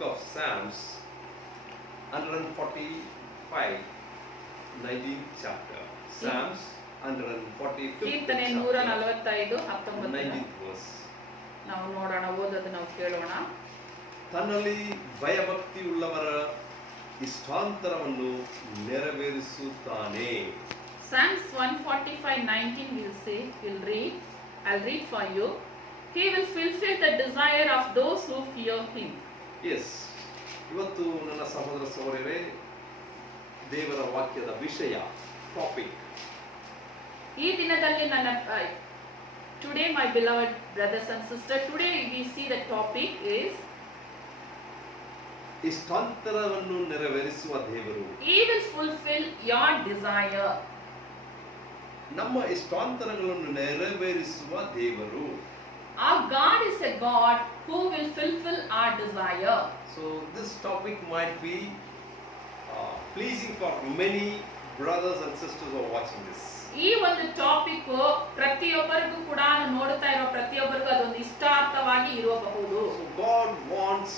book of Psalms, 145, 19th chapter. Psalms 145th ಕೀರ್ತನೆ chapter, 145 19th verse. ನಾವು ನೋಡೋಣ, ಓದೋದು ನಾವು ಕೇಳೋಣ. ತನ್ನಲ್ಲಿ ಭಯಭಕ್ತಿಯುಳ್ಳವರ ಇಷ್ಟಾಂತರವನ್ನು ನೆರವೇರಿಸುತ್ತಾನೆ. Psalms 145:19 will read. I'll read for you. He will fulfill the desire of those who fear him. Yes. ಇವತ್ತು ನನ್ನ ಸಹೋದರ ಸಹೋದರರೇ, ದೇವರ ವಾಕ್ಯದ ವಿಷಯ, ಟಾಪಿಕ್. ಈ ದಿನದಲ್ಲಿ today my beloved brothers and sisters, today we see the topic is ಇಷ್ಟಾಂತರವನ್ನು ನೆರವೇರಿಸುವ ದೇವರು. He will fulfill your desire. ನಮ್ಮ ಇಷ್ಟಾಂತರಗಳನ್ನು ನೆರವೇರಿಸುವ ದೇವರು. Our God is a God who will fulfill our desire. So this topic might be pleasing for many brothers and sisters who are watching this. ಈ ಒಂದು topic ಪ್ರತಿಯೊಬ್ಬರಿಗೂ ಕೂಡ ನೋಡ್ತಾ ಇರೋ ಪ್ರತಿಯೊಬ್ಬರಿಗೂ ಅದೊಂದು ಇಷ್ಟಾರ್ಥವಾಗಿ ಇರಬಹುದು. So God wants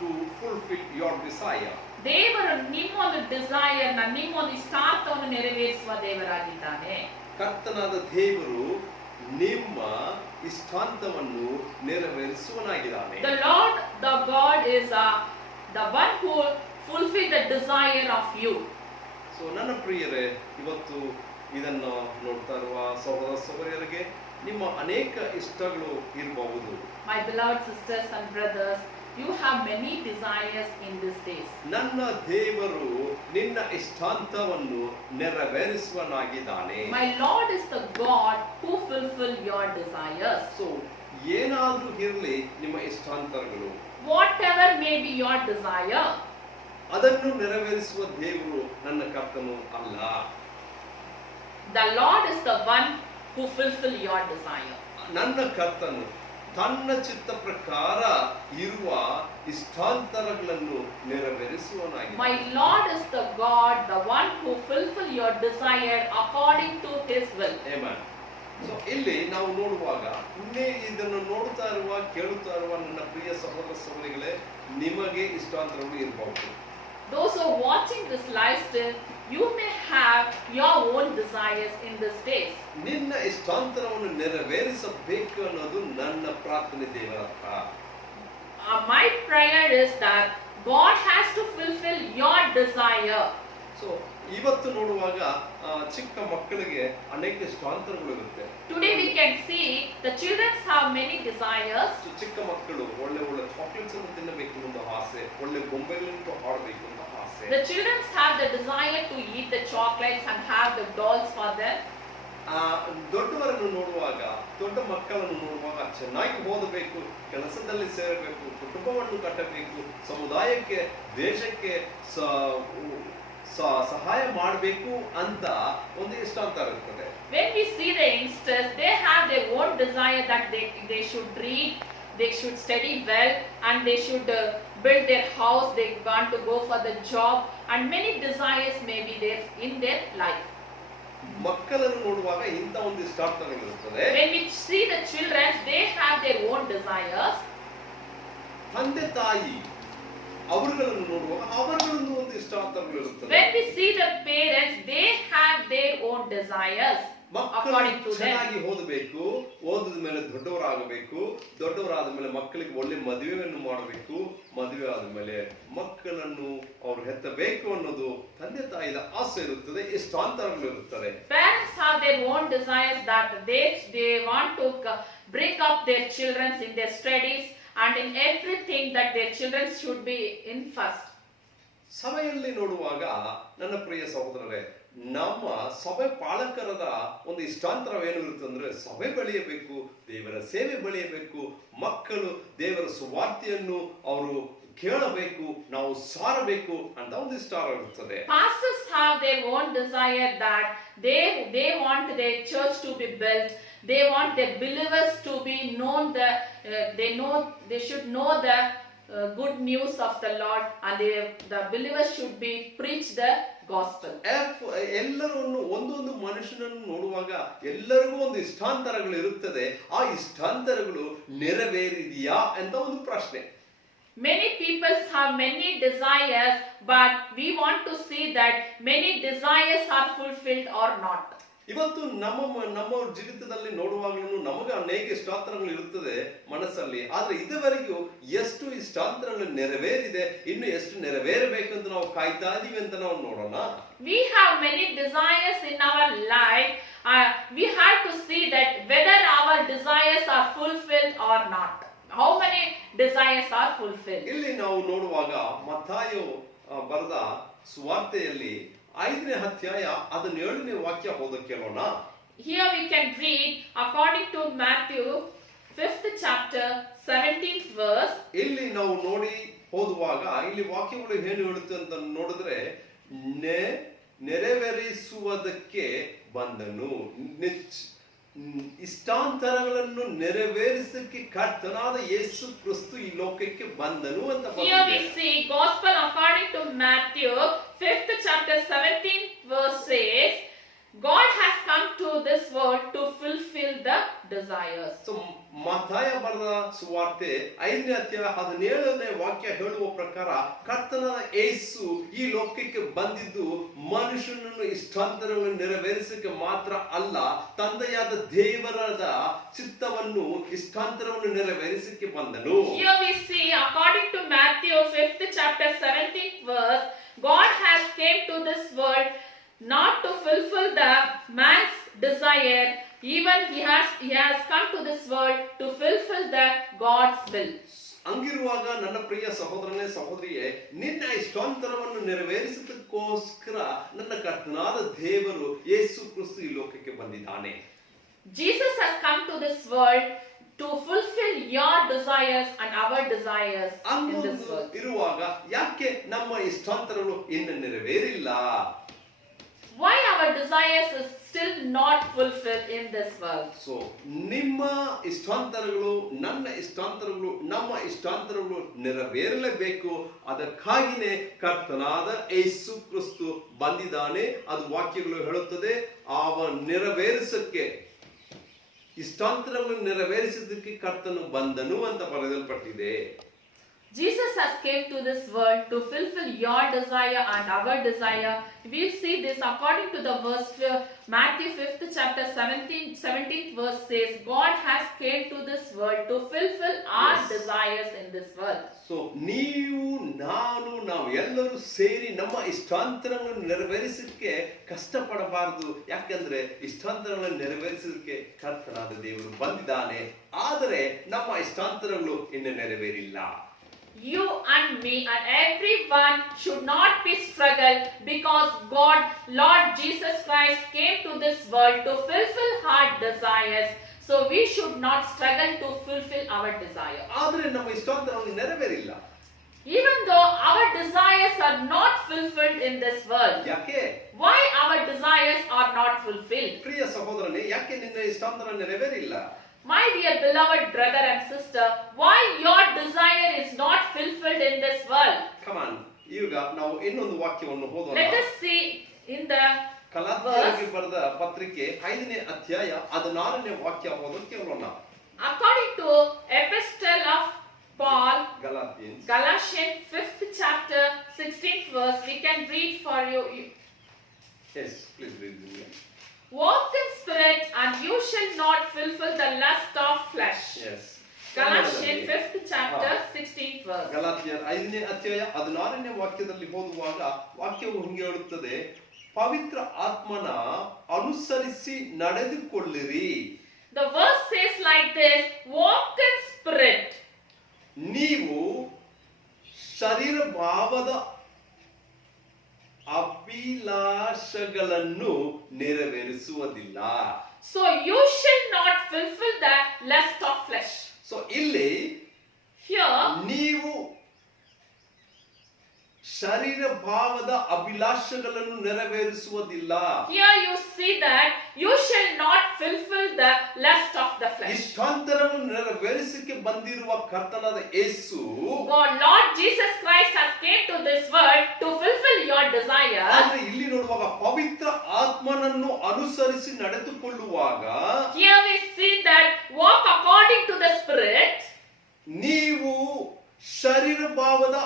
to fulfill your desire. ದೇವರು ನಿಮ್ಮ ಒಂದು ಡಿಸೈರ್ ನ, ನಿಮ್ಮ ಒಂದು ಇಷ್ಟಾರ್ಥವನ್ನು ನೆರವೇರಿಸುವ ದೇವರಾಗಿದ್ದಾನೆ. ಕರ್ತನಾದ ದೇವರು ನಿಮ್ಮ ಇಷ್ಟಾಂತವನ್ನು ನೆರವೇರಿಸುವನಾಗಿದ್ದಾನೆ. The Lord, the God is the one who fulfill the desire of you. So ನನ್ನ ಪ್ರಿಯರೇ, ಇವತ್ತು ಇದನ್ನು ನೋಡ್ತಾ ಇರುವ ಸಹೋದರ ಸಹೋದರಿಯರಿಗೆ ನಿಮ್ಮ ಅನೇಕ ಇಷ್ಟಗಳು ಇರಬಹುದು. My beloved sisters and brothers, you have many desires in these days. ನನ್ನ ದೇವರು ನಿನ್ನ ಇಷ್ಟಾಂತವನ್ನು ನೆರವೇರಿಸುವನಾಗಿದ್ದಾನೆ. My Lord is the God who fulfill your desires. So ಏನಾದರೂ ಇರಲಿ ನಿಮ್ಮ ಇಷ್ಟಾಂತರಗಳು, Whatever may be your desire, ಅದನ್ನು ನೆರವೇರಿಸುವ ದೇವರು ನನ್ನ ಕರ್ತನು ಅಲ್ಲ. the Lord is the one who fulfill your desire. ನನ್ನ ಕರ್ತನು ತನ್ನ ಚಿತ್ತ ಪ್ರಕಾರ ಇರುವ ಇಷ್ಟಾಂತರಗಳನ್ನು ನೆರವೇರಿಸುವನಾಗಿದೆ. My Lord is the God, the one who fulfill your desire according to his will. Amen. So ಇಲ್ಲಿ ನಾವು ನೋಡುವಾಗ, ಇದನ್ನು ನೋಡ್ತಾ ಇರುವ ಕೇಳುತ್ತಾ ಇರುವ ನನ್ನ ಪ್ರಿಯ ಸಹೋದರ ಸಹೋದರಿಗಳೇ, ನಿಮಗೆ ಇಷ್ಟಾಂತರಗಳು ಇರಬಹುದು. Those who are watching this live stream, you may have your own desires in these days. ನಿನ್ನ ಇಷ್ಟಾಂತರವನ್ನು ನೆರವೇರಿಸಬೇಕು ಅನ್ನೋದು ನನ್ನ ಪ್ರಾರ್ಥನೆ ದೇವರ ಹತ್ರ. My prayer is that God has to fulfill your desire. So ಇವತ್ತು ನೋಡುವಾಗ ಚಿಕ್ಕ ಮಕ್ಕಳಿಗೆ ಅನೇಕ ಇಷ್ಟಾಂತರಗಳು ಇರುತ್ತೆ. Today we can see the children have many desires. ಚಿಕ್ಕ ಮಕ್ಕಳು ಒಳ್ಳೆ ಒಳ್ಳೆ ಚಾಕ್ಲೇಟ್ಸ್ ಅನ್ನು ತಿನ್ನಬೇಕು ಅನ್ನೋ ಆಸೆ, ಒಳ್ಳೆ ಗೊಂಬೆಗಳನ್ನು ಆಡಬೇಕು ಅಂತ ಆಸೆ. The children have the desire to eat the chocolates and have the dolls for them. ದೊಡ್ಡವರನ್ನು ನೋಡುವಾಗ, ದೊಡ್ಡ ಮಕ್ಕಳನ್ನು ನೋಡುವಾಗ ಚೆನ್ನಾಗಿ ಓದಬೇಕು, ಕೆಲಸದಲ್ಲಿ ಸೇರಬೇಕು, ಕುಟುಂಬವನ್ನು ಕಟ್ಟಬೇಕು, ಸಮುದಾಯಕ್ಕೆ ದೇಶಕ್ಕೆ ಸಹಾಯ ಮಾಡಬೇಕು ಅಂತ ಒಂದು ಇಷ್ಟಾಂತರ ಇರ್ತದೆ. When we see the youngsters, they have their own desire that they should read, they should study well, and they should build their house, they want to go for the job, and many desires may be there in their life. ಮಕ್ಕಳನ್ನು ನೋಡುವಾಗ ಇಂಥ ಒಂದು ಇಷ್ಟಾರ್ಥಗಳು ಇರುತ್ತದೆ. When we see the children, they have their own desires. ತಂದೆ ತಾಯಿ ಅವರುಗಳನ್ನು ನೋಡುವಾಗ ಅವರುಗಳನ್ನು ಒಂದು ಇಷ್ಟಾರ್ಥಗಳು ಇರುತ್ತದೆ. When we see the parents, they have their own desires. ಮಕ್ಕಳು ಚೆನ್ನಾಗಿ ಓದಬೇಕು, ಓದಿದ ಮೇಲೆ ದೊಡ್ಡವರಾಗಬೇಕು, ದೊಡ್ಡವರಾದ ಮೇಲೆ ಮಕ್ಕಳಿಗೆ ಒಳ್ಳೆ ಮದುವೆಯನ್ನು ಮಾಡಬೇಕು, ಮದುವೆ ಆದ ಮೇಲೆ ಮಕ್ಕಳನ್ನು ಅವರು ಹೆತ್ತಬೇಕು ಅನ್ನೋದು ತಂದೆ ತಾಯಿಯ ಆಸೆ ಇರುತ್ತದೆ, ಇಷ್ಟಾಂತರಗಳು ಇರುತ್ತದೆ. Parents have their own desires that they want to bring up their children in their studies and in everything that their children should be in first. ಸಭೆಯಲ್ಲಿ ನೋಡುವಾಗ ನನ್ನ ಪ್ರಿಯ ಸಹೋದರರೇ, ನಮ್ಮ ಸಭೆ ಪಾಲಕರದ ಒಂದು ಇಷ್ಟಾಂತರವೇನು ಇರುತ್ತಂದ್ರೆ, ಸಭೆ ಬೆಳೆಯಬೇಕು, ದೇವರ ಸೇವೆ ಬೆಳೆಯಬೇಕು, ಮಕ್ಕಳು ದೇವರ ಸುವಾರ್ತೆಯನ್ನು ಅವರು ಕೇಳಬೇಕು, ನಾವು ಸಾರಬೇಕು ಅಂತ ಒಂದು ಇಷ್ಟಾರ ಇರುತ್ತದೆ. Pastors have their own desire that they want their church to be built, they want their believers to be known, they should know the good news of the Lord, and the believers should be preach the gospel. ಎಲ್ಲರನ್ನು ಒಂದೊಂದು ಮನುಷ್ಯನನ್ನು ನೋಡುವಾಗ ಎಲ್ಲರಿಗೂ ಒಂದು ಇಷ್ಟಾಂತರಗಳು ಇರುತ್ತದೆ. ಆ ಇಷ್ಟಾಂತರಗಳು ನೆರವೇರಿದೆಯಾ ಅಂತ ಒಂದು ಪ್ರಶ್ನೆ. Many people have many desires, but we want to see that many desires are fulfilled or not. ಇವತ್ತು ನಮ್ಮ ಜೀವಿತದಲ್ಲಿ ನೋಡುವಾಗಲೂ ನಮಗೆ ಅನೇಕ ಇಷ್ಟಾಂತರಗಳು ಇರುತ್ತದೆ ಮನಸ್ಸಲ್ಲಿ. ಆದ್ರೆ ಇದುವರೆಗೂ ಎಷ್ಟು ಇಷ್ಟಾಂತರಗಳು ನೆರವೇರಿದೆ, ಇನ್ನು ಎಷ್ಟು ನೆರವೇರಬೇಕಂತ ನಾವು ಕಾಯ್ತಾ ಇದೀವಿ ಅಂತ ನಾವು ನೋಡೋಣ. We have many desires in our life. We have to see that whether our desires are fulfilled or not. How many desires are fulfilled? ಇಲ್ಲಿ ನಾವು ನೋಡುವಾಗ ಮತ್ತಾಯ ಬರೆದ ಸುವಾರ್ತೆಯಲ್ಲಿ 5ನೇ ಅಧ್ಯಾಯ ಅದರ 7ನೇ ವಾಕ್ಯ ಓದೋಕೆ ಕೇಳೋಣ. Here we can read according to Matthew 5th chapter 17th verse. ಇಲ್ಲಿ ನಾವು ನೋಡಿ ಓದುವಾಗ ಇಲ್ಲಿ ವಾಕ್ಯಗಳು ಏನು ಹೇಳುತ್ತೆ ಅಂತ ನೋಡಿದ್ರೆ, ನೆರವೇರಿಸುವುದಕ್ಕೆ ಬಂದನು. ಇಷ್ಟಾಂತರಗಳನ್ನು ನೆರವೇರಿಸಕ್ಕೆ ಕರ್ತನಾದ ಯೇಸು ಕ್ರಿಸ್ತು ಈ ಲೋಕಕ್ಕೆ ಬಂದನು ಅಂತ ಬರೆದಿದೆ. Here we see gospel according to Matthew 5th chapter 17th verse says, God has come to this world to fulfill the desires. So ಮತ್ತಾಯ ಬರೆದ ಸುವಾರ್ತೆ 5ನೇ ಅಧ್ಯಾಯ 17ನೇ ವಾಕ್ಯ ಹೇಳುವ ಪ್ರಕಾರ ಕರ್ತನಾದ ಯೇಸು ಈ ಲೋಕಕ್ಕೆ ಬಂದಿದ್ದು ಮನುಷ್ಯನನ್ನು ಇಷ್ಟಾಂತರಗಳನ್ನು ನೆರವೇರಿಸಕ್ಕೆ ಮಾತ್ರ ಅಲ್ಲ, ತಂದೆಯಾದ ದೇವರದ ಚಿತ್ತವನ್ನು ಇಷ್ಟಾಂತರವನ್ನು ನೆರವೇರಿಸಕ್ಕೆ ಬಂದನು. Here we see according to Matthew 5th chapter 17th verse, God has came to this world not to fulfill the man's desire, even he has come to this world to fulfill the God's will. ಹಂಗಿರುವಾಗ ನನ್ನ ಪ್ರಿಯ ಸಹೋದರನೇ ಸಹೋದರಿಯೇ, ನಿನ್ನ ಇಷ್ಟಾಂತರವನ್ನು ನೆರವೇರಿಸೋದಕ್ಕೋಸ್ಕರ ನನ್ನ ಕರ್ತನಾದ ದೇವರು ಯೇಸು ಕ್ರಿಸ್ತು ಈ ಲೋಕಕ್ಕೆ ಬಂದಿದ್ದಾನೆ. Jesus has come to this world to fulfill your desires and our desires in this world. ಇರುವಾಗ ಯಾಕೆ ನಮ್ಮ ಇಷ್ಟಾಂತರಗಳು ಇನ್ನು ನೆರವೇರಿಲ್ಲ? Why our desires is still not fulfilled in this world? So ನಿಮ್ಮ ಇಷ್ಟಾಂತರಗಳು, ನನ್ನ ಇಷ್ಟಾಂತರಗಳು, ನಮ್ಮ ಇಷ್ಟಾಂತರಗಳು ನೆರವೇರಲೇಬೇಕು. ಅದಕ್ಕಾಗಿನೇ ಕರ್ತನಾದ ಯೇಸು ಕ್ರಿಸ್ತು ಬಂದಿದ್ದಾನೆ. ಅದು ವಾಕ್ಯಗಳು ಹೇಳುತ್ತದೆ. ನೆರವೇರಿಸಕ್ಕೆ, ಇಷ್ಟಾಂತರಗಳನ್ನು ನೆರವೇರಿಸೋದಕ್ಕೆ ಕರ್ತನು ಬಂದನು ಅಂತ ಬರೆಯಲ್ಪಟ್ಟಿದೆ. Jesus has came to this world to fulfill your desire and our desire. We'll see this according to the verse Matthew 5th chapter 17th verse says, God has came to this world to fulfill our desires in this world. So ನೀವು ನಾವು ಎಲ್ಲರೂ ಸೇರಿ ನಮ್ಮ ಇಷ್ಟಾಂತರಗಳನ್ನು ನೆರವೇರಿಸಕ್ಕೆ ಕಷ್ಟಪಡಬಾರದು. ಯಾಕಂದ್ರೆ ಇಷ್ಟಾಂತರಗಳನ್ನು ನೆರವೇರಿಸಲಿಕ್ಕೆ ಕರ್ತನಾದ ದೇವರು ಬಂದಿದ್ದಾನೆ. ಆದರೆ ನಮ್ಮ ಇಷ್ಟಾಂತರಗಳು ಇನ್ನು ನೆರವೇರಿಲ್ಲ. You and me and everyone should not be struggled, because Lord Jesus Christ came to this world to fulfill our desires. So we should not struggle to fulfill our desire. ಆದರೆ ನಮ್ಮ ಇಷ್ಟಾಂತರಗಳು ನೆರವೇರಿಲ್ಲ. Even though our desires are not fulfilled in this world. ಯಾಕೆ? Why our desires are not fulfilled? ಪ್ರಿಯ ಸಹೋದರನೇ, ಯಾಕೆ ನಿನ್ನ ಇಷ್ಟಾಂತರ ನೆರವೇರಿಲ್ಲ? My dear beloved brother and sister, why your desire is not fulfilled in this world? Come on, ಈಗ ನಾವು ಇನ್ನೊಂದು ವಾಕ್ಯವನ್ನು ಓದೋಣ. Let us see in the ಗಲಾತ್ಯರಿಗೆ ಬರೆದ ಪತ್ರಿಕೆ 5ನೇ ಅಧ್ಯಾಯ 16ನೇ ವಾಕ್ಯ ಓದೋಕೆ ಕೇಳೋಣ. According to Epistle of Paul, Galatians 5th chapter 16th verse, we can read for you. Yes, please read it. Walk in spirit, and you shall not fulfill the lust of flesh. Yes. Galatians 5th chapter 16th verse. ಗಲಾತ್ಯರ 5ನೇ ಅಧ್ಯಾಯ 16ನೇ ವಾಕ್ಯದಲ್ಲಿ ಓದುವಾಗ ವಾಕ್ಯವು ಹೀಗೆ ಹೇಳುತ್ತದೆ, ಪವಿತ್ರ ಆತ್ಮನ ಅನುಸರಿಸಿ ನಡೆದುಕೊಳ್ಳಿರಿ. The verse says like this, walk in spirit. ನೀವು ಶರೀರ ಭಾವದ ಅಭಿಲಾಷಗಳನ್ನು ನೆರವೇರಿಸುವುದಿಲ್ಲ. So you shall not fulfill the lust of flesh. So ಇಲ್ಲಿ here ನೀವು ಶರೀರ ಭಾವದ ಅಭಿಲಾಷಗಳನ್ನು ನೆರವೇರಿಸುವುದಿಲ್ಲ. Here you see that you shall not fulfill the lust of the flesh. ಇಷ್ಟಾಂತರವನ್ನು ನೆರವೇರಿಸಕ್ಕೆ ಬಂದಿರುವ ಕರ್ತನಾದ ಯೇಸು, Lord Jesus Christ has came to this world to fulfill your desires. ಆದರೆ ಇಲ್ಲಿ ನೋಡುವಾಗ ಪವಿತ್ರ ಆತ್ಮನನ್ನು ಅನುಸರಿಸಿ ನಡೆದುಕೊಳ್ಳುವಾಗ, here we see that walk according to the spirit. ನೀವು ಶರೀರ ಭಾವದ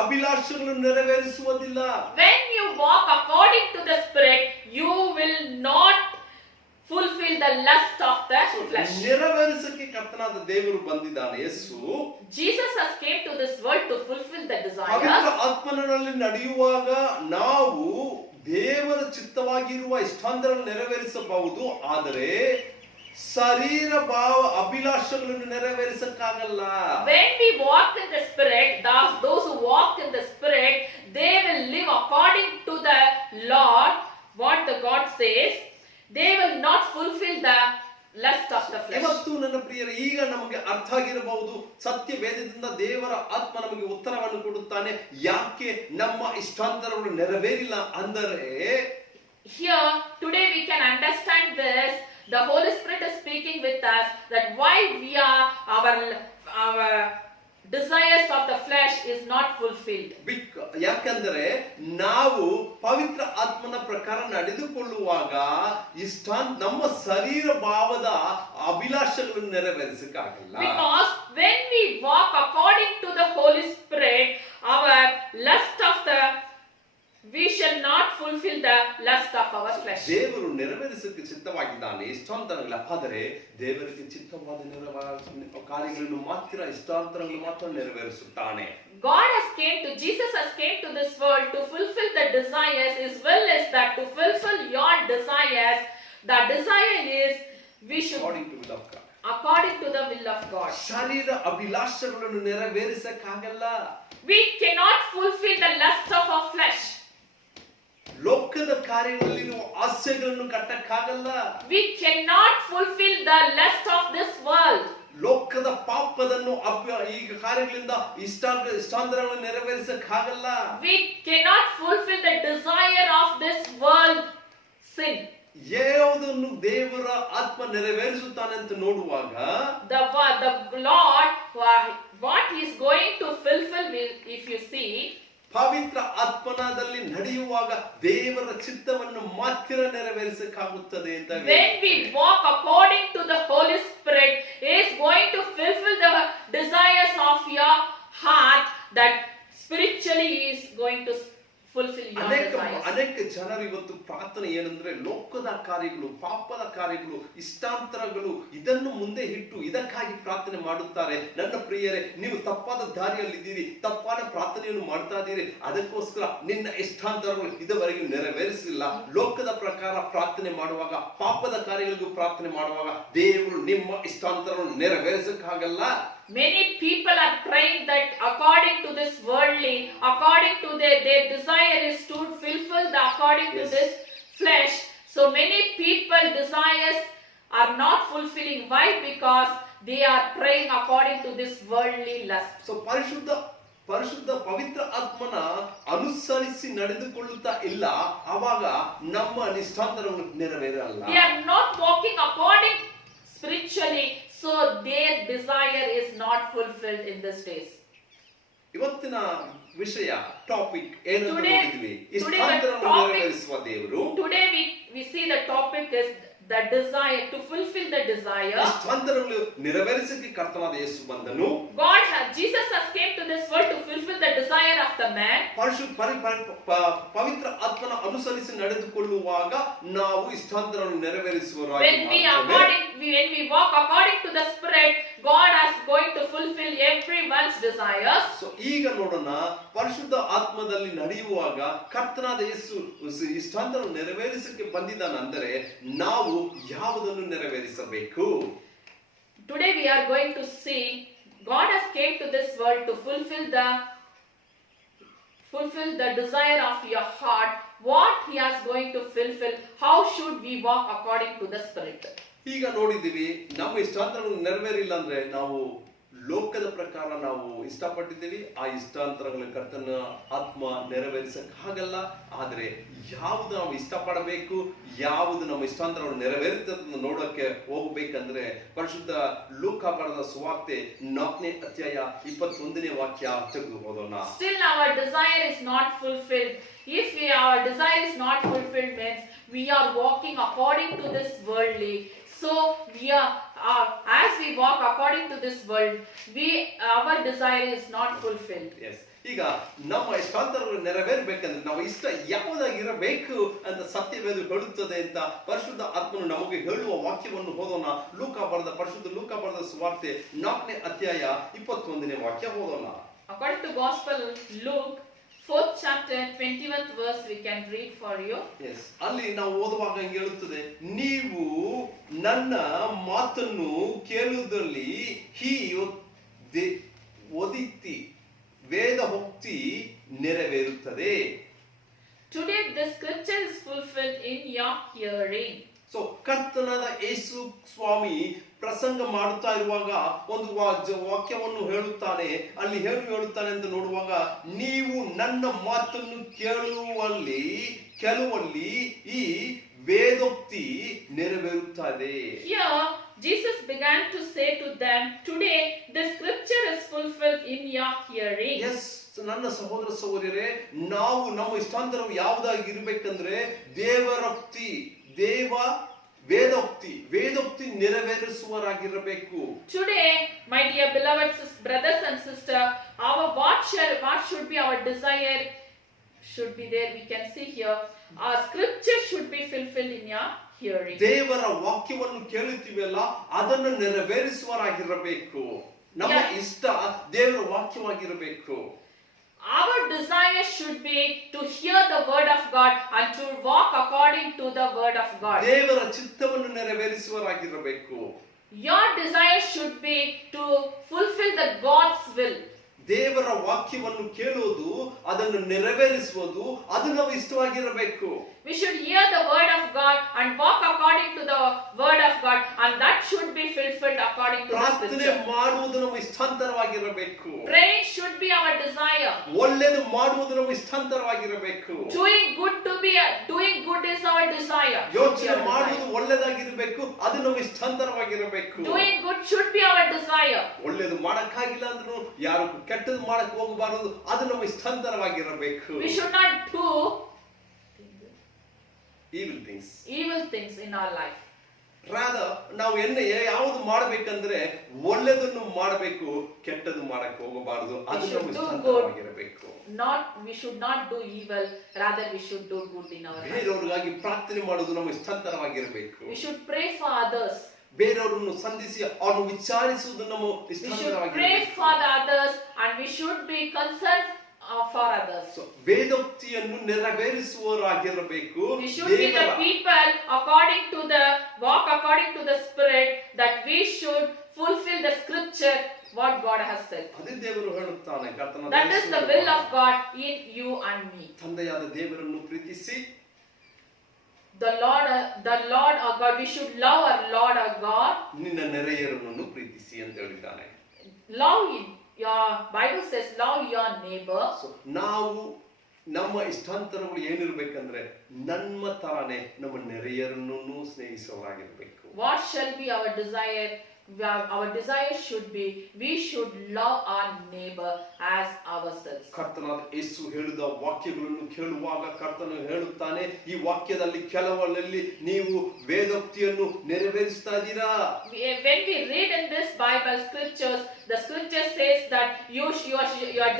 ಅಭಿಲಾಷೆಗಳನ್ನು ನೆರವೇರಿಸುವುದಿಲ್ಲ. When you walk according to the Spirit, you will not fulfill the lust of the flesh. ನೆರವೇರಿಸಕ್ಕೆ ಕರ್ತನಾದ ದೇವರು ಬಂದಿದ್ದಾನೆ. ಯೇಸು Jesus has came to this world to fulfill the Pavithra desires. ಆತ್ಮನಲ್ಲಿ ನಡೆಯುವಾಗ ನಾವು ದೇವರ ಚಿತ್ತವಾಗಿರುವ ಇಷ್ಟಾಂತರವನ್ನು ನೆರವೇರಿಸಬಹುದು, ಆದರೆ ಶರೀರ ಭಾವ ಅಭಿಲಾಷೆಗಳನ್ನು ನೆರವೇರಿಸಕ್ಕಾಗಲ್ಲ. When we walk in the Spirit, those who walk in the Spirit, they will live according to the Lord, what the God says. They will not fulfill the lust of the flesh. ಇವತ್ತು ನನ್ನ ಪ್ರಿಯರೇ, ಈಗ ನಮಗೆ ಅರ್ಥ ಆಗಿರಬಹುದು, ಸತ್ಯ ವೇದದಿಂದ ದೇವರ ಆತ್ಮ ನಮಗೆ ಉತ್ತರವನ್ನು ಕೊಡುತ್ತಾನೆ. ಯಾಕೆ ನಮ್ಮ ಇಷ್ಟಾಂತರಗಳು ನೆರವೇರಿಲ್ಲ ಅಂದರೆ, Here today we can understand this. The Holy Spirit is speaking with us that why we are our desires of the flesh is not fulfilled. ಯಾಕಂದರೆ ನಾವು ಪವಿತ್ರ ಆತ್ಮನ ಪ್ರಕಾರ ನಡೆದುಕೊಳ್ಳುವಾಗ ನಮ್ಮ ಶರೀರ ಭಾವದ ಅಭಿಲಾಷೆಗಳನ್ನು ನೆರವೇರಿಸಕ್ಕಾಗಲ್ಲ. Because when we walk according to the Holy Spirit, our lust of the we shall not fulfill the lust of our flesh. ದೇವರು ನೆರವೇರಿಸಕ್ಕೆ ಚಿತ್ತವಾಗಿದ್ದಾನೆ ಇಷ್ಟಾಂತರಗಳ, ಆದರೆ ದೇವರಿಗೆ ಚಿತ್ತವಾದ ಕಾರ್ಯಗಳನ್ನು ಮಾತ್ರ ಇಷ್ಟಾಂತರಗಳು ಮಾತ್ರ ನೆರವೇರಿಸುತ್ತಾನೆ. Jesus has came to this world to fulfill the desires as well as that to fulfill your desires. The desire is we should according to will of God. According to the will of God. ಶರೀರ ಅಭಿಲಾಷೆಗಳನ್ನು ನೆರವೇರಿಸಕ್ಕಾಗಲ್ಲ. We cannot fulfill the lust of our flesh. ಲೋಕದ ಕಾರ್ಯಗಳಲ್ಲಿರುವ ಆಸೆಗಳನ್ನು ಕಟ್ಟಕ್ಕಾಗಲ್ಲ. We cannot fulfill the lust of this world. ಲೋಕದ ಪಾಪದನ್ನು ಈಗ ಕಾರ್ಯಗಳಿಂದ ಇಷ್ಟಾಂತರಗಳನ್ನು ನೆರವೇರಿಸಕ್ಕಾಗಲ್ಲ. We cannot fulfill the desire of this world sin. ಯಾವುದನ್ನು ದೇವರ ಆತ್ಮ ನೆರವೇರಿಸುತ್ತಾನೆ ಅಂತ ನೋಡುವಾಗ the Lord what he is going to fulfill if you see ಪವಿತ್ರ ಆತ್ಮನದಲ್ಲಿ ನಡೆಯುವಾಗ ದೇವರ ಚಿತ್ತವನ್ನು ಮಾತ್ರ ನೆರವೇರಿಸಕ್ಕಾಗುತ್ತದೆ ಅಂತ. When we walk according to the Holy Spirit, he is going to fulfill the desires of your heart, that spiritually he is going to fulfill your desires. ಅನೇಕ ಜನರು ಇವತ್ತು ಪ್ರಾರ್ಥನೆ ಏನಂದ್ರೆ ಲೋಕದ ಕಾರ್ಯಗಳು, ಪಾಪದ ಕಾರ್ಯಗಳು, ಇಷ್ಟಾಂತರಗಳು ಇದನ್ನು ಮುಂದೆ ಇಟ್ಟು ಇದಕ್ಕಾಗಿ ಪ್ರಾರ್ಥನೆ ಮಾಡುತ್ತಾರೆ. ನನ್ನ ಪ್ರಿಯರೇ, ನೀವು ತಪ್ಪಾದ ದಾರಿಯಲ್ಲಿದ್ದೀರಿ, ತಪ್ಪಾದ ಪ್ರಾರ್ಥನೆಯನ್ನು ಮಾಡ್ತಾ ಇದ್ದೀರಿ. ಅದಕ್ಕೋಸ್ಕರ ನಿನ್ನ ಇಷ್ಟಾಂತರಗಳು ಇದುವರೆಗೂ ನೆರವೇರಿಸಿಲ್ಲ. ಲೋಕದ ಪ್ರಕಾರ ಪ್ರಾರ್ಥನೆ ಮಾಡುವಾಗ, ಪಾಪದ ಕಾರ್ಯಗಳಿಗೂ ಪ್ರಾರ್ಥನೆ ಮಾಡುವಾಗ ದೇವರು ನಿಮ್ಮ ಇಷ್ಟಾಂತರವನ್ನು ನೆರವೇರಿಸಕ್ಕಾಗಲ್ಲ. Many people are praying that according to this worldly, according to their desire is to fulfill the according to this flesh. So many people desires are not fulfilling. Why? Because they are praying according to this worldly lust. So ಪರಿಶುದ್ಧ ಪವಿತ್ರ ಆತ್ಮನ ಅನುಸರಿಸಿ ನಡೆದುಕೊಳ್ಳುತ್ತಾ ಇಲ್ಲ, ಆವಾಗ ನಮ್ಮ ಇಷ್ಟಾಂತರಗಳು ನೆರವೇರಲ್ಲ. They are not walking according spiritually, so their desire is not fulfilled in these days. ಇವತ್ತಿನ ವಿಷಯ topic ಏನು ಅಂತ ನೋಡಿದ್ವಿ, ಇಷ್ಟಾಂತರವನ್ನು ನೆರವೇರಿಸುವ ದೇವರು. Today we see the topic is the desire, to fulfill the desire. ಇಷ್ಟಾಂತರಗಳು ನೆರವೇರಿಸಕ್ಕೆ ಕರ್ತನಾದ ಯೇಸು ಬಂದನು. Jesus has came to this world to fulfill the desire of the man. ಪವಿತ್ರ ಆತ್ಮನ ಅನುಸರಿಸಿ ನಡೆದುಕೊಳ್ಳುವಾಗ ನಾವು ಇಷ್ಟಾಂತರವನ್ನು ನೆರವೇರಿಸುವರಾಗಿ. When we walk according to the Spirit, God is going to fulfill everyone's desires. So ಈಗ ನೋಡೋಣ, ಪರಿಶುದ್ಧ ಆತ್ಮದಲ್ಲಿ ನಡೆಯುವಾಗ ಕರ್ತನಾದ ಯೇಸು ಇಷ್ಟಾಂತರವನ್ನು ನೆರವೇರಿಸಕ್ಕೆ ಬಂದಿದ್ದಾನೆಂದರೆ ನಾವು ಯಾವುದನ್ನು ನೆರವೇರಿಸಬೇಕು? Today we are going to see God has came to this world to fulfill the desire of your heart. What he is going to fulfill? How should we walk according to the Spirit? ಈಗ ನೋಡಿದ್ದೀವಿ, ನಮ್ಮ ಇಷ್ಟಾಂತರಗಳು ನೆರವೇರಿಲ್ಲ ಅಂದ್ರೆ ನಾವು ಲೋಕದ ಪ್ರಕಾರ ನಾವು ಇಷ್ಟಪಟ್ಟಿದ್ದೀವಿ. ಆ ಇಷ್ಟಾಂತರಗಳ ಕರ್ತನ ಆತ್ಮ ನೆರವೇರಿಸಕ್ಕಾಗಲ್ಲ. ಆದರೆ ಯಾವುದು ನಾವು ಇಷ್ಟಪಡಬೇಕು, ಯಾವುದು ನಮ್ಮ ಇಷ್ಟಾಂತರವನ್ನು ನೆರವೇರುತ್ತದೆ ನೋಡಕ್ಕೆ ಹೋಗ್ಬೇಕಂದ್ರೆ ಪರಿಶುದ್ಧ ಲೂಕ ಬರೆದ ಸುವಾರ್ತೆ 4ನೇ ಅಧ್ಯಾಯ 21ನೇ ವಾಕ್ಯ ತೆಗೆದು ಓದೋಣ. Still our desire is not fulfilled. If our desire is not fulfilled, means we are walking according to this worldly. So we are, as we walk according to this world, our desire is not fulfilled. Yes. ಈಗ ನಮ್ಮ ಇಷ್ಟಾಂತರಗಳು ನೆರವೇರಬೇಕಂದ್ರೆ ನಾವು ಇಷ್ಟ ಯಾವುದಾಗಿರಬೇಕು ಅಂತ ಸತ್ಯವೇದ ಹೇಳುತ್ತದೆ ಅಂತ ಪರಿಶುದ್ಧ ಆತ್ಮನು ನಮಗೆ ಹೇಳುವ ವಾಕ್ಯವನ್ನು ಓದೋಣ. ಪರಿಶುದ್ಧ ಲೂಕ ಬರೆದ ಸುವಾರ್ತೆ 4ನೇ ಅಧ್ಯಾಯ 21ನೇ ವಾಕ್ಯ ಓದೋಣ. According to Gospel Luke 4th chapter 21th verse, we can read for you. Yes. ಅಲ್ಲಿ ನಾವು ಓದುವಾಗ ಹಿಂಗೆ ಹೇಳುತ್ತದೆ, ನೀವು ನನ್ನ ಮಾತನ್ನು ಕೇಳುವುದರಲ್ಲಿ ಒದಿತಿ ವೇದೋಕ್ತಿ ನೆರವೇರುತ್ತದೆ. Today the scripture is fulfilled in your hearing. So ಕರ್ತನಾದ ಯೇಸು ಸ್ವಾಮಿ ಪ್ರಸಂಗ ಮಾಡುತ್ತಾ ಇರುವಾಗ ಒಂದು ವಾಕ್ಯವನ್ನು ಹೇಳುತ್ತಾನೆ. ಅಲ್ಲಿ ಹೇಳುತ್ತಾನೆ ಅಂತ ನೋಡುವಾಗ, ನೀವು ನನ್ನ ಮಾತನ್ನು ಕೆಲವಲ್ಲಿ ಈ ವೇದೋಕ್ತಿ ನೆರವೇರುತ್ತದೆ. Here Jesus began to say to them, today the scripture is fulfilled in your hearing. Yes, ನನ್ನ ಸಹೋದರ ಸಹೋದರಿಯರೇ, ನಾವು ನಮ್ಮ ಇಷ್ಟಾಂತರವು ಯಾವುದಾಗಿರ್ಬೇಕಂದ್ರೆ ವೇದೋಕ್ತಿ ನೆರವೇರಿಸುವರಾಗಿರಬೇಕು. Today, my dear beloved brothers and sisters, what should be our desire should be there. We can see here, our scripture should be fulfilled in your hearing. ದೇವರ ವಾಕ್ಯವನ್ನು ಕೇಳುತ್ತೀವಲ್ಲ, ಅದನ್ನು ನೆರವೇರಿಸುವರಾಗಿರಬೇಕು. ನಮ್ಮ ಇಷ್ಟ ದೇವರ ವಾಕ್ಯವಾಗಿರಬೇಕು. Our desire should be to hear the word of God and to walk according to the word of God. ದೇವರ ಚಿತ್ತವನ್ನು ನೆರವೇರಿಸುವರಾಗಿರಬೇಕು. Your desire should be to fulfill the God's will. ದೇವರ ವಾಕ್ಯವನ್ನು ಕೇಳುವುದು, ಅದನ್ನು ನೆರವೇರಿಸುವುದು, ಅದು ನಾವು ಇಷ್ಟವಾಗಿರಬೇಕು. We should hear the word of God and walk according to the word of God, and that should be fulfilled according to the ಪ್ರಾರ್ಥನೆ scripture. ಮಾಡುವುದು ನಮ್ಮ ಇಷ್ಟಾಂತರವಾಗಿರಬೇಕು. Praying should be our desire. ಒಳ್ಳೆಯದು ಮಾಡುವುದು ನಮ್ಮ ಇಷ್ಟಾಂತರವಾಗಿರಬೇಕು. Doing good is our desire. ಯೋಚನೆ ಮಾಡುವುದು ಒಳ್ಳೆಯದಾಗಿರಬೇಕು, ಅದು ನಮ್ಮ ಇಷ್ಟಾಂತರವಾಗಿರಬೇಕು. Doing good should be our desire. ಒಳ್ಳೆಯದು ಮಾಡಕ್ಕಾಗಿಲ್ಲ ಅಂದ್ರೂ ಯಾರು ಕೆಟ್ಟದ್ದು ಮಾಡಕ್ ಹೋಗಬಾರದು, ಅದು ನಮ್ಮ ಇಷ್ಟಾಂತರವಾಗಿರಬೇಕು. We should not do evil things in our life. rather ನಾವು ಯಾವುದು ಮಾಡಬೇಕಂದ್ರೆ ಒಳ್ಳೆಯದನ್ನು ಮಾಡಬೇಕು, ಕೆಟ್ಟದ್ದು ಮಾಡಕ್ಕೆ ಹೋಗಬಾರದು, ಅದು ನಮ್ಮ ಇಷ್ಟಾಂತರವಾಗಿರಬೇಕು. We should not do evil, rather we should do good in our life. ಬೇರೆಯವರಿಗಾಗಿ ಪ್ರಾರ್ಥನೆ ಮಾಡೋದು ನಮ್ಮ ಇಷ್ಟಾಂತರವಾಗಿರಬೇಕು. We should pray for others. ಬೇರೆಯವರನ್ನು ಸಂಧಿಸಿ ಅವರನ್ನು ವಿಚಾರಿಸುವುದು ನಮ್ಮ ಇಷ್ಟಾಂತರವಾಗಿರಬೇಕು. We should pray for the others and we should be concerned for others. ವೇದೋಕ್ತಿಯನ್ನು ನೆರವೇರಿಸುವವರಾಗಿರಬೇಕು. We should be the people walk according to the spirit, that we should fulfill the scripture what God has said. ಅದೇ ದೇವರು ಹೇಳುತ್ತಾನೆ, ಕರ್ತನಾದ That is the will of God in you and me. ತಂದೆಯಾದ ದೇವರನ್ನು ಪ್ರೀತಿಸಿ, The Lord our God, we should love our Lord our God. ನಿನ್ನ ನೆರೆಯವರನ್ನು ಪ್ರೀತಿಸಿ ಅಂತ ಹೇಳಿದ್ದಾನೆ. Love him. Your Bible says love your neighbor. So ನಾವು ನಮ್ಮ ಇಷ್ಟಾಂತರಗಳು ಏನಿರಬೇಕಂದ್ರೆ ನಮ್ಮ ತರಾನೇ ನಮ್ಮ ನೆರೆಯವರನ್ನು ಸ್ನೇಹಿಸುವವರಾಗಿರಬೇಕು. What shall be our desire? Our desire should be, we should love our neighbor as ourselves. ಕರ್ತನಾದ ಯೇಸು ಹೇಳಿದ ವಾಕ್ಯಗಳನ್ನು ಕೇಳುವಾಗ ಕರ್ತನು ಹೇಳುತ್ತಾನೆ, ಈ ವಾಕ್ಯದಲ್ಲಿ ಕೆಲವರಲ್ಲಿ ನೀವು ವೇದೋಕ್ತಿಯನ್ನು ನೆರವೇರಿಸ್ತಾ ಇದ್ದೀರಾ. When we read in this Bible scriptures, the scripture says that your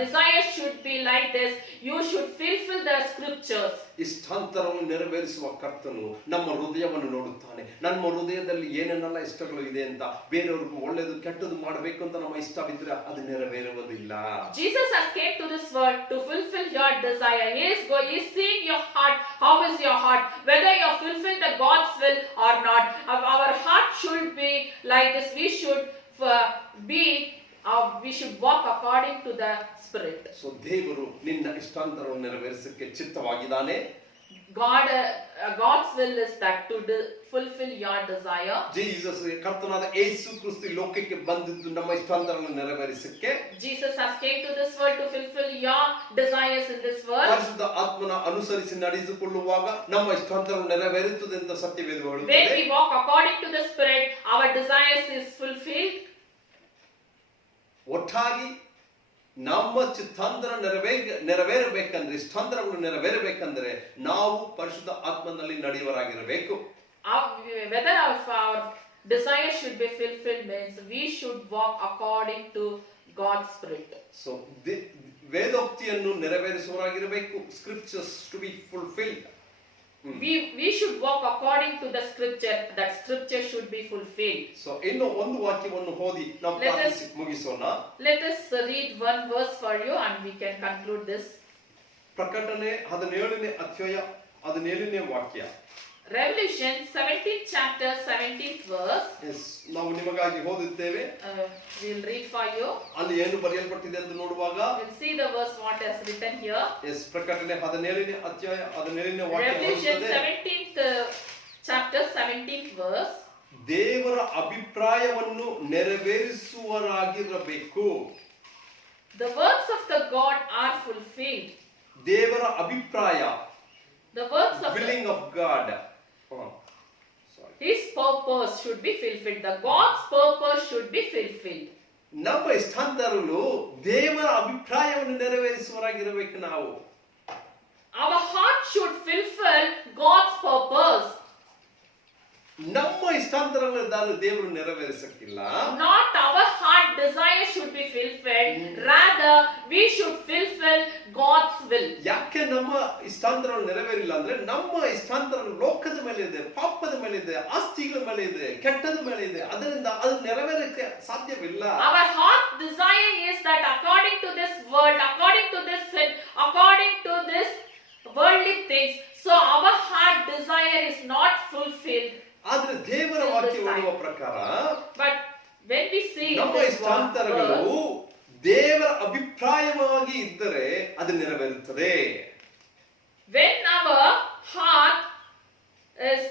desire should be like this. You should fulfill the scriptures. ಇಷ್ಟಾಂತರವನ್ನು ನೆರವೇರಿಸುವ ಕರ್ತನು ನಮ್ಮ ಹೃದಯವನ್ನು ನೋಡುತ್ತಾನೆ. ನಮ್ಮ ಹೃದಯದಲ್ಲಿ ಏನೇನೆಲ್ಲ ಇಷ್ಟಗಳು ಇದೆ ಅಂತ, ಬೇರೆಯವ್ರಿಗೂ ಒಳ್ಳೆಯದು ಕೆಟ್ಟದ್ದು ಮಾಡಬೇಕು ಅಂತ ನಮ್ಮ ಇಷ್ಟವಿದ್ರೆ ಅದು ನೆರವೇರುವುದಿಲ್ಲ. Jesus has came to this world to fulfill your desire. He is seeing your heart. How is your heart? Whether you fulfill the God's will or not. Our heart should be like this. We should walk according to the Spirit. So ದೇವರು ನಿನ್ನ ಇಷ್ಟಾಂತರವನ್ನು ನೆರವೇರಿಸಕ್ಕೆ ಚಿತ್ತವಾಗಿದ್ದಾನೆ. God's will is that to fulfill your desire. Jesus ಕರ್ತನಾದ ಯೇಸು ಕ್ರಿಸ್ತ ಲೋಕಕ್ಕೆ ಬಂದಿದ್ದು ನಮ್ಮ ಇಷ್ಟಾಂತರವನ್ನು ನೆರವೇರಿಸಕ್ಕೆ. Jesus has came to this world to fulfill your desires in this world. ಪರಿಶುದ್ಧ ಆತ್ಮನ ಅನುಸರಿಸಿ ನಡೆಸಿಕೊಳ್ಳುವಾಗ ನಮ್ಮ ಇಷ್ಟಾಂತರವನ್ನು ನೆರವೇರುತ್ತದೆ ಅಂತ ಸತ್ಯವೇದ ಹೇಳುತ್ತದೆ. When we walk according to the Spirit, our desires is fulfilled. ಒಟ್ಟಾಗಿ ನಮ್ಮ ಚಿತ್ತಾಂತರ ನೆರವೇರಬೇಕಂದ್ರೆ, ಇಷ್ಟಾಂತರಗಳು ನೆರವೇರಬೇಕಂದ್ರೆ ನಾವು ಪರಿಶುದ್ಧ ಆತ್ಮನಲ್ಲಿ ನಡೆಯುವರಾಗಿರಬೇಕು. Whether our desire should be fulfilled means we should walk according to God's spirit. So ವೇದೋಕ್ತಿಯನ್ನು ನೆರವೇರಿಸುವವರಾಗಿರಬೇಕು. Scriptures to be fulfilled. We should walk according to the scripture. That scripture should be fulfilled. So ಇನ್ನು ಒಂದು ವಾಕ್ಯವನ್ನು ಓದಿ ನಾವು ಪ್ರಾರ್ಥಿಸಿ ಮುಗಿಸೋಣ. Let us read one verse for you and we can conclude this. ಪ್ರಕಟಣೆ 17ನೇ ಅಧ್ಯಾಯ 17ನೇ ವಾಕ್ಯ. Revelation 17th chapter 17th verse. ನಾವು ನಿಮಗಾಗಿ ಓದುತ್ತೇವೆ. We'll read for you. ಅಲ್ಲಿ ಏನು ಬರೆಯಲ್ಪಟ್ಟಿದೆ ಅಂತ ನೋಡುವಾಗ We'll see the verse what is written here. ಪ್ರಕಟಣೆ 17ನೇ ಅಧ್ಯಾಯ 17ನೇ ವಾಕ್ಯ. Revelation 17th chapter 17th verse. ದೇವರ ಅಭಿಪ್ರಾಯವನ್ನು ನೆರವೇರಿಸುವರಾಗಿರಬೇಕು. The words of the God are fulfilled. ದೇವರ ಅಭಿಪ್ರಾಯ, the words of willing of God. His purpose should be fulfilled. The God's purpose should be fulfilled. ನಮ್ಮ ಇಷ್ಟಾಂತರಗಳು ದೇವರ ಅಭಿಪ್ರಾಯವನ್ನು ನೆರವೇರಿಸುವರಾಗಿರಬೇಕು. ನಾವು our heart should fulfill God's purpose. ನಮ್ಮ ಇಷ್ಟಾಂತರಗಳನ್ನು ದೇವರು ನೆರವೇರಿಸಕ್ಕಿಲ್ಲ. Not our heart desire should be fulfilled. Rather, we should fulfill God's will. ಯಾಕೆ ನಮ್ಮ ಇಷ್ಟಾಂತರಗಳು ನೆರವೇರಿಲ್ಲ ಅಂದ್ರೆ ನಮ್ಮ ಇಷ್ಟಾಂತರ ಲೋಕದ ಮೇಲೆ ಇದೆ, ಪಾಪದ ಮೇಲೆ ಇದೆ, ಆಸ್ತಿಗಳ ಮೇಲೆ ಇದೆ, ಕೆಟ್ಟದ ಮೇಲೆ ಇದೆ. ಅದರಿಂದ ಅದು ನೆರವೇರಕ್ಕೆ ಸಾಧ್ಯವಿಲ್ಲ. Our heart desire is that according to this world, according to this sin, according to this worldly things, so our heart desire is not fulfilled. ಆದ್ರೆ ದೇವರ ವಾಕ್ಯ ಹೇಳುವ ಪ್ರಕಾರ but when we see ನಮ್ಮ ಇಷ್ಟಾಂತರಗಳು ದೇವರ ಅಭಿಪ್ರಾಯವಾಗಿ ಇದ್ದರೆ ಅದು ನೆರವೇರುತ್ತದೆ. when our heart is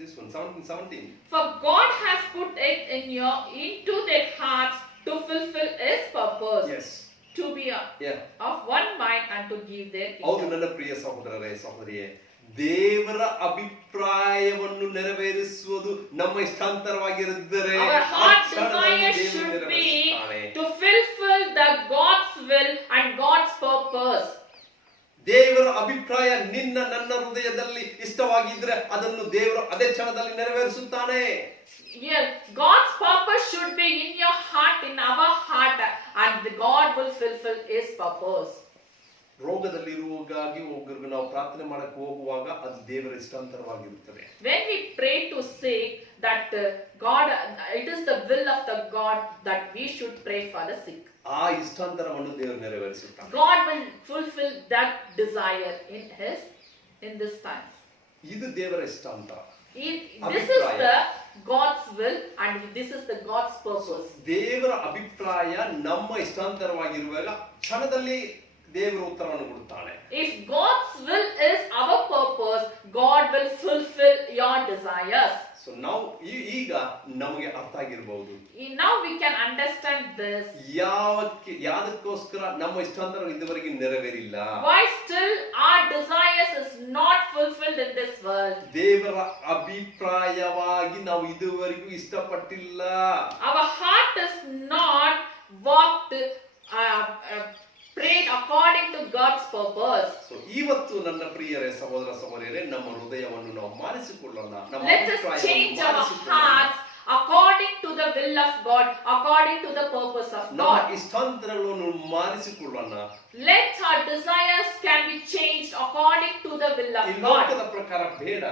this one 17 for God has put it into their hearts to fulfill his purpose. yes to be of one mind and to give their kingdom. ಹೌದು ನನ್ನ ಪ್ರಿಯ ಸಹೋದರರೇ ಸಹೋದರಿಯೇ, ದೇವರ ಅಭಿಪ್ರಾಯವನ್ನು ನೆರವೇರಿಸುವುದು ನಮ್ಮ ಇಷ್ಟಾಂತರವಾಗಿದ್ದರೆ our heart desire should be to fulfill the God's will and God's purpose. ದೇವರ ಅಭಿಪ್ರಾಯ ನಿನ್ನ ನನ್ನ ಹೃದಯದಲ್ಲಿ ಇಷ್ಟವಾಗಿದ್ರೆ ಅದನ್ನು ದೇವರು ಅದೇ ಕ್ಷಣದಲ್ಲಿ ನೆರವೇರಿಸುತ್ತಾನೆ. God's purpose should be in your heart, in our heart, and God will fulfill his purpose. ರೋಗದಲ್ಲಿರುವಾಗಾಗಿ ಒಬ್ಬರಿಗೆ ನಾವು ಪ್ರಾರ್ಥನೆ ಮಾಡಕ್ಕೆ ಹೋಗುವಾಗ ಅದು ದೇವರ ಇಷ್ಟಾಂತರವಾಗಿರುತ್ತದೆ. when we pray to sick, that God, it is the will of the God that we should pray for the sick. ಆ ಇಷ್ಟಾಂತರವನ್ನು ದೇವರು ನೆರವೇರಿಸುತ್ತಾನೆ. God will fulfill that desire in this time. ಇದು ದೇವರ ಇಷ್ಟಾಂತರ. This is the God's will and this is the God's purpose. ದೇವರ ಅಭಿಪ್ರಾಯ ನಮ್ಮ ಇಷ್ಟಾಂತರವಾಗಿರುವಾಗ ಕ್ಷಣದಲ್ಲಿ ದೇವರು ಉತ್ತರವನ್ನು ಕೊಡುತ್ತಾನೆ. if God's will is our purpose, God will fulfill your desires. So ನಾವು ಈಗ ನಮಗೆ ಅರ್ಥ ಆಗಿರಬಹುದು. now we can understand this. ಯಾದಕ್ಕೋಸ್ಕರ ನಮ್ಮ ಇಷ್ಟಾಂತರ ಇದುವರೆಗೆ ನೆರವೇರಿಲ್ಲ. why still our desires is not fulfilled in this world. ದೇವರ ಅಭಿಪ್ರಾಯವಾಗಿ ನಾವು ಇದುವರೆಗೂ ಇಷ್ಟಪಟ್ಟಿಲ್ಲ. our heart is not walked prayed according to God's purpose. So ಇವತ್ತು ನನ್ನ ಪ್ರಿಯರೇ ಸಹೋದರ ಸಹೋದರಿಯರೇ, ನಮ್ಮ ಹೃದಯವನ್ನು ನಾವು ಮಾರಿಸಿಕೊಳ್ಳೋಣ. Let us change our hearts according to the will of God, according to the purpose of God. ನಮ್ಮ ಇಷ್ಟಾಂತರಗಳನ್ನು ಮಾರಿಸಿಕೊಳ್ಳೋಣ. Let our desires can be changed according to the will of ಈ God. ಲೋಕದ ಪ್ರಕಾರ ಬೇಡ.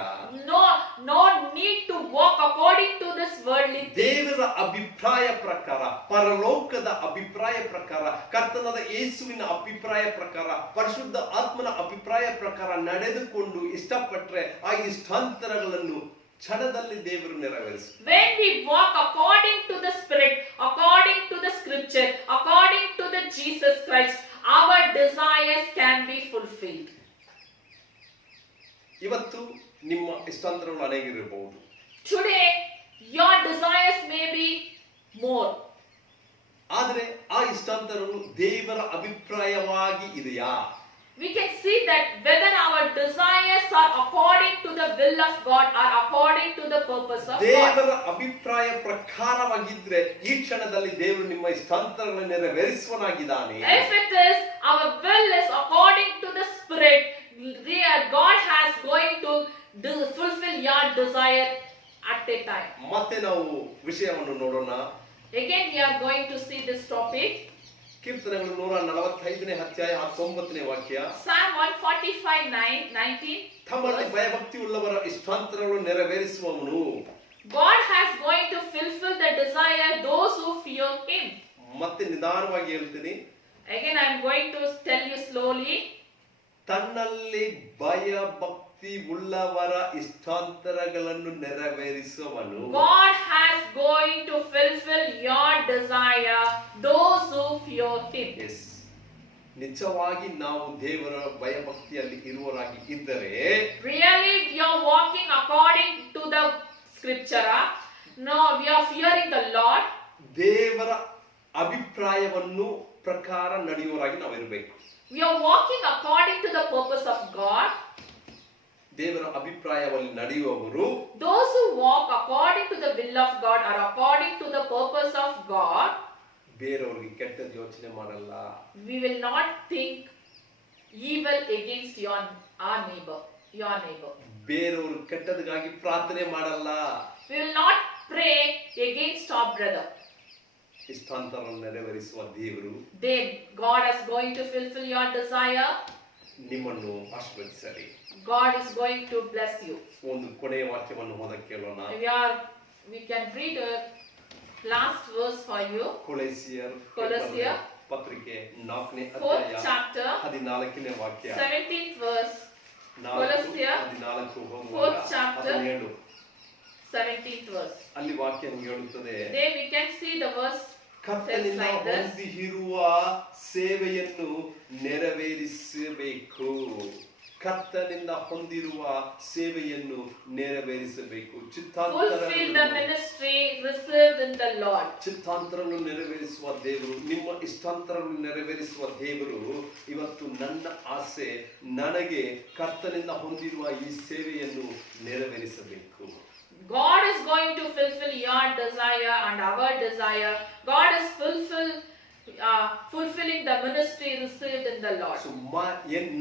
No need to walk according to this worldly things. ದೇವರ ಅಭಿಪ್ರಾಯ ಪ್ರಕಾರ, ಪರಲೋಕದ ಅಭಿಪ್ರಾಯ ಪ್ರಕಾರ, ಕರ್ತನಾದ ಯೇಸುವಿನ ಅಭಿಪ್ರಾಯ ಪ್ರಕಾರ, ಪರಿಶುದ್ಧ ಆತ್ಮನ ಅಭಿಪ್ರಾಯ ಪ್ರಕಾರ ನಡೆದುಕೊಂಡು ಇಷ್ಟಪಟ್ಟರೆ ಆ ಇಷ್ಟಾಂತರಗಳನ್ನು ಕ್ಷಣದಲ್ಲಿ ದೇವರು ನೆರವೇರಿಸುತ್ತಾರೆ. when we walk according to the spirit, according to the scripture, according to the Jesus Christ, our desires can be fulfilled. ಇವತ್ತು ನಿಮ್ಮ ಇಷ್ಟಾಂತರಗಳು ಅನೇಕ ಇರಬಹುದು. today your desires may be more. ಆದರೆ ಆ ಇಷ್ಟಾಂತರಗಳು ದೇವರ ಅಭಿಪ್ರಾಯವಾಗಿ ಇದೆಯಾ? we can see that whether our desires are according to the will of God or according to the purpose of God. ದೇವರ ಅಭಿಪ್ರಾಯ ಪ್ರಕಾರವಾಗಿದ್ರೆ ಈ ಕ್ಷಣದಲ್ಲಿ ದೇವರು ನಿಮ್ಮ ಇಷ್ಟಾಂತರಗಳನ್ನು ನೆರವೇರಿಸುವನಾಗಿದ್ದಾನೆ. if it is our will is according to the spirit, God has going to fulfill your desire at a time. ಮತ್ತೆ ನಾವು ವಿಷಯವನ್ನು ನೋಡೋಣ. Again we are going to see this topic. ಕೀರ್ತನೆಗಳು 145ನೇ ಅಧ್ಯಾಯ 19ನೇ ವಾಕ್ಯ. Psalm 145:19. ತಮ್ಮಲ್ಲಿ ಭಯಭಕ್ತಿ ಉಳ್ಳವರ ಇಷ್ಟಾಂತರಗಳನ್ನು ನೆರವೇರಿಸುವವನು. God has going to fulfill the desire those who fear him. ಮತ್ತೆ ನಿಧಾನವಾಗಿ ಹೇಳ್ತೀನಿ. Again I am going to tell you slowly. ತನ್ನಲ್ಲಿ ಭಯಭಕ್ತಿ ಉಳ್ಳವರ ಇಷ್ಟಾಂತರಗಳನ್ನು ನೆರವೇರಿಸುವವನು. God has going to fulfill your desire those who fear him. Yes. ನಿಜವಾಗಿ ನಾವು ದೇವರ ಭಯಭಕ್ತಿಯಲ್ಲಿ ಇರುವವರಾಗಿ ಇದ್ದರೆ, Really we are walking according to the scripture. No, we are fearing the Lord. ದೇವರ ಅಭಿಪ್ರಾಯವನ್ನು ಪ್ರಕಾರ ನಡೆಯುವವರಾಗಿ ನಾವು ಇರಬೇಕು. We are walking according to the purpose of God. ದೇವರ ಅಭಿಪ್ರಾಯದಲ್ಲಿ ನಡೆಯುವವರು. Those who walk according to the will of God or according to the purpose of God. ಬೇರೆಯವರಿಗೆ ಕೆಟ್ಟದ್ದು ಯೋಚನೆ ಮಾಡಲ್ಲ. We will not think evil against our neighbor. ಬೇರೆಯವರು ಕೆಟ್ಟದಕ್ಕಾಗಿ ಪ್ರಾರ್ಥನೆ ಮಾಡಲ್ಲ. We will not pray against our brother. ಇಷ್ಟಾಂತರವನ್ನು ನೆರವೇರಿಸುವ ದೇವರು. God is going to fulfill your desire. ನಿಮ್ಮನ್ನು ಆಶೀರ್ವದಿಸಲಿ. God is going to bless you. ಒಂದು ಕೊನೆಯ ವಾಕ್ಯವನ್ನು ಓದಕ್ಕೆ ಕೇಳೋಣ. We can read a last verse for you. ಕೊಲೊಸ್ಸೆಯರ್ ಪತ್ರಿಕೆ 4ನೇ ಅಧ್ಯಾಯ 14ನೇ ವಾಕ್ಯ. 17th verse. ಕೊಲೊಸ್ಸೆಯರ್ 4th chapter 17th verse. ಅಲ್ಲಿ ವಾಕ್ಯ ಹೇಳುತ್ತದೆ. There we can see the verse. ಕರ್ತನಿಂದ ಹೊಂದಿರುವ ಸೇವೆಯನ್ನು ನೆರವೇರಿಸಬೇಕು. ಕರ್ತನಿಂದ ಹೊಂದಿರುವ ಸೇವೆಯನ್ನು ನೆರವೇರಿಸಬೇಕು. ಚಿತ್ತಾಂತರವನ್ನು ನೆರವೇರಿಸುವ ದೇವರು, ನಿಮ್ಮ ಇಷ್ಟಾಂತರವನ್ನು ನೆರವೇರಿಸುವ ದೇವರು. ಇವತ್ತು ನನ್ನ ಆಸೆ, ನನಗೆ ಕರ್ತನಿಂದ ಹೊಂದಿರುವ ಈ ಸೇವೆಯನ್ನು ನೆರವೇರಿಸಬೇಕು. God is going to fulfill your desire and our desire. God is fulfilling the ministry received in the Lord. So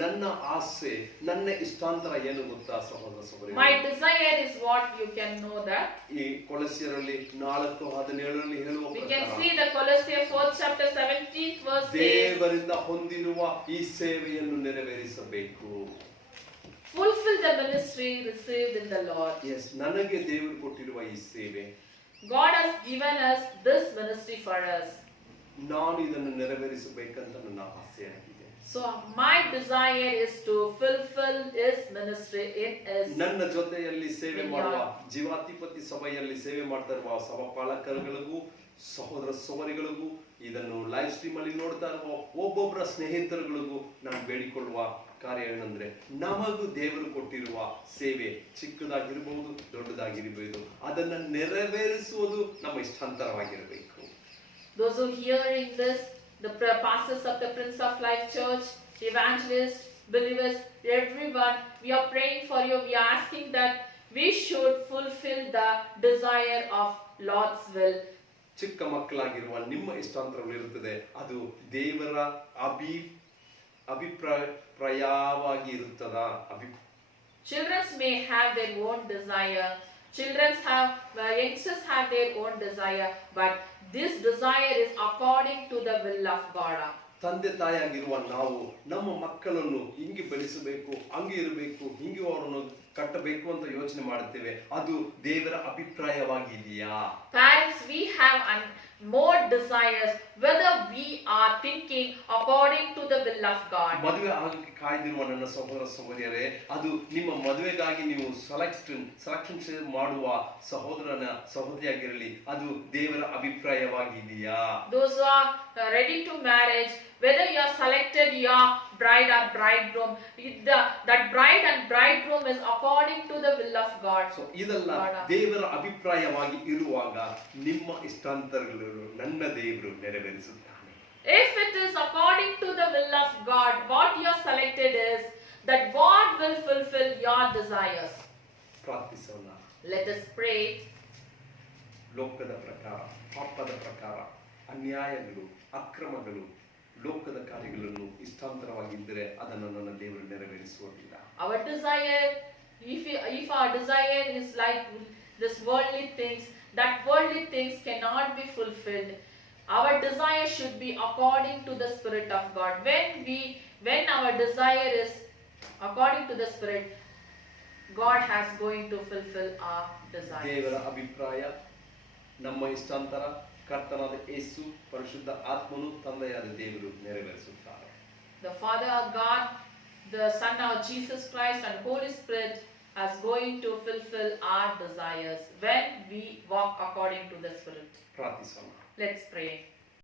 ನನ್ನ ಆಸೆ, ನನ್ನ ಇಷ್ಟಾಂತರ ಏನು ಗೊತ್ತಾ ಸಹೋದರ ಸಹೋದರಿ? My desire is what you can know that. ಈ ಕೊಲೊಸ್ಸೆಯರಲ್ಲಿ 4:17ರಲ್ಲಿ ಹೇಳುವ We can see the Colossians 4th chapter 17th verse. ದೇವರಿಂದ ಹೊಂದಿರುವ ಈ ಸೇವೆಯನ್ನು ನೆರವೇರಿಸಬೇಕು. Fulfill the ministry received in the Lord. Yes, ನನಗೆ ದೇವರು ಕೊಟ್ಟಿರುವ ಈ ಸೇವೆ. God has given us this ministry for us. ನಾನು ಇದನ್ನು ನೆರವೇರಿಸಬೇಕಂತ ನನ್ನ ಆಸೆಯಾಗಿದೆ. So my desire is to fulfill His ministry in us. ನನ್ನ ಜೊತೆಯಲ್ಲಿ ಸೇವೆ ಮಾಡುವ ಜೀವಾಧಿಪತಿ ಸಭೆಯಲ್ಲಿ ಸೇವೆ ಮಾಡ್ತಾ ಇರುವ ಸಭಾಪಾಲಕರುಗಳಿಗೂ ಸಹೋದರ ಸಹೋದರಿಗಳಿಗೂ ಇದನ್ನು ಲೈವ್ ಸ್ಟ್ರೀಮ್ ಅಲ್ಲಿ ನೋಡ್ತಾ ಇರುವ ಒಬ್ಬೊಬ್ಬರ ಸ್ನೇಹಿತರುಗಳಿಗೂ ನಾನು ಬೇಡಿಕೊಳ್ಳುವ ಕಾರ್ಯ ಏನಂದ್ರೆ, ನಮಗೂ ದೇವರು ಕೊಟ್ಟಿರುವ ಸೇವೆ ಚಿಕ್ಕದಾಗಿರಬಹುದು, ದೊಡ್ಡದಾಗಿರಬಹುದು, ಅದನ್ನ ನೆರವೇರಿಸುವುದು ನಮ್ಮ ಇಷ್ಟಾಂತರವಾಗಿರಬೇಕು. Those who hearing this, the pastors of the Prince of Life Church, evangelists, believers, everyone, we are praying for you. We are asking that we should fulfill the desire of Lord's will. ಚಿಕ್ಕ ಮಕ್ಕಳಾಗಿರುವ ನಿಮ್ಮ ಇಷ್ಟಾಂತರಗಳು ಇರುತ್ತದೆ, ಅದು ದೇವರ ಅಭಿಪ್ರಾಯವಾಗಿ ಇರುತ್ತದಾ? Children may have their own desire. Youngsters have their own desire, but this desire is according to the will of God. ತಂದೆ ತಾಯಿಯಾಗಿರುವ ನಾವು ನಮ್ಮ ಮಕ್ಕಳನ್ನು ಹಿಂಗೆ ಬೆಳೆಸಬೇಕು, ಹಂಗೆ ಇರಬೇಕು, ಹಿಂಗೆ ಅವರನ್ನು ಕಟ್ಟಬೇಕು ಅಂತ ಯೋಚನೆ ಮಾಡುತ್ತೇವೆ. ಅದು ದೇವರ ಅಭಿಪ್ರಾಯವಾಗಿದೆಯಾ? Parents, we have more desires, whether we are thinking according to the will of God. ಮದುವೆ ಆಗಕ್ಕೆ ಕಾಯ್ದಿರುವ ನನ್ನ ಸಹೋದರ ಸಹೋದರಿಯರೇ, ಅದು ನಿಮ್ಮ ಮದುವೆಗಾಗಿ ನೀವು ಸೆಲೆಕ್ಷನ್ ಮಾಡುವ ಸಹೋದರನ ಸಹೋದರಿಯಾಗಿರಲಿ, ಅದು ದೇವರ ಅಭಿಪ್ರಾಯವಾಗಿದೆಯಾ? Those who are ready to marriage, whether you are selected your bride or bridegroom, that bride and bridegroom is according to the will of God. So ಇದೆಲ್ಲ ದೇವರ ಅಭಿಪ್ರಾಯವಾಗಿ ಇರುವಾಗ ನಿಮ್ಮ ಇಷ್ಟಾಂತರಗಳು ನನ್ನ ದೇವರು ನೆರವೇರಿಸುತ್ತಾನೆ. If it is according to the will of God, what you are selected is that God will fulfill your desires. ಪ್ರಾರ್ಥಿಸೋಣ. Let us pray. ಲೋಕದ ಪ್ರಕಾರ, ಪಾಪದ ಪ್ರಕಾರ, ಅನ್ಯಾಯಗಳು, ಅಕ್ರಮಗಳು, ಲೋಕದ ಕಾರ್ಯಗಳನ್ನು ಇಷ್ಟಾಂತರವಾಗಿದ್ದರೆ ಅದನ್ನು ನನ್ನ ದೇವರು ನೆರವೇರಿಸುವುದಿಲ್ಲ. Our desire, if our desire is like this worldly things, that worldly things cannot be fulfilled. Our desire should be according to the Spirit of God. When our desire is according to the Spirit, God has going to fulfill our desires. ದೇವರ ಅಭಿಪ್ರಾಯ ನಮ್ಮ ಇಷ್ಟಾಂತರ ಕರ್ತನಾದ ಯೇಸು ಪರಿಶುದ್ಧ ಆತ್ಮನು ತಂದೆಯಾದ ದೇವರು ನೆರವೇರಿಸುತ್ತಾರೆ. The Father of God, the Son of Jesus Christ, and Holy Spirit is going to fulfill our desires when we walk according to the Spirit. ಪ್ರಾರ್ಥಿಸೋಣ. Let's pray.